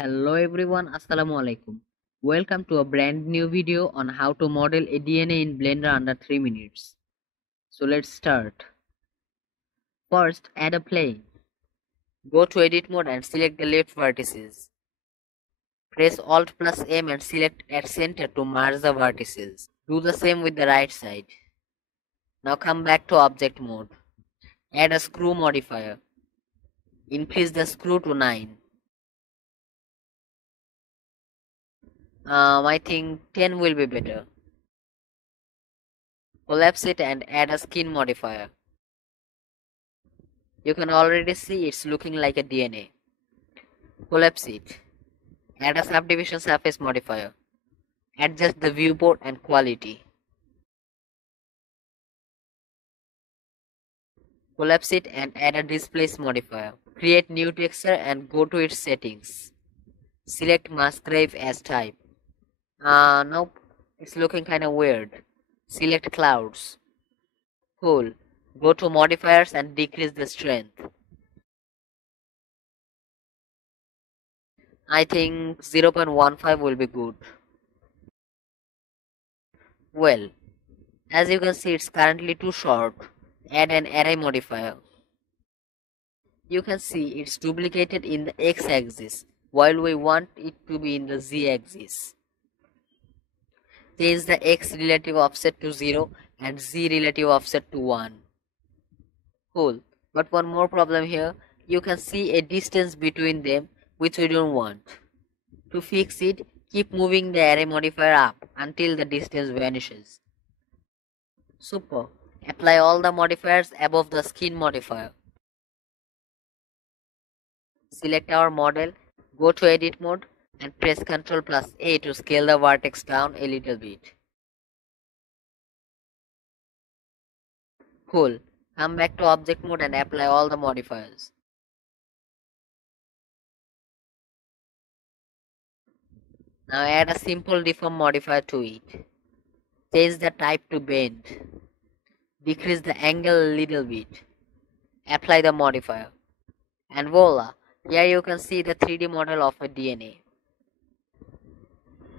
Hello everyone, Assalamu alaikum. Welcome to a brand new video on how to model a DNA in Blender under 3 minutes. So let's start. First, add a plane. Go to edit mode and select the left vertices. Press Alt plus M and select at center to merge the vertices. Do the same with the right side. Now come back to object mode. Add a screw modifier. Increase the screw to 9. I think 10 will be better. Collapse it and add a skin modifier. You can already see it's looking like a DNA. Collapse it. Add a subdivision surface modifier. Adjust the viewport and quality. Collapse it and add a displace modifier. Create new texture and go to its settings. Select Musgrave as type. Nope, it's looking kinda weird. Select clouds. Cool. Go to modifiers and decrease the strength. I think 0.15 will be good. Well, as you can see, it's currently too short. Add an array modifier. You can see it's duplicated in the x-axis while we want it to be in the z-axis. Change the x relative offset to 0 and z relative offset to 1. Cool. But one more problem here. You can see a distance between them which we don't want. To fix it, keep moving the array modifier up until the distance vanishes. Super. Apply all the modifiers above the skin modifier. Select our model, go to edit mode and press Ctrl plus A to scale the vertex down a little bit. Cool. Come back to object mode and apply all the modifiers. Now add a simple deform modifier to it. Change the type to bend. Decrease the angle a little bit. Apply the modifier. And voila! Here you can see the 3D model of a DNA.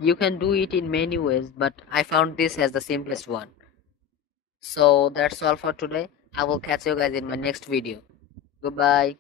You can do it in many ways, but I found this as the simplest one. So that's all for today. I will catch you guys in my next video. Goodbye.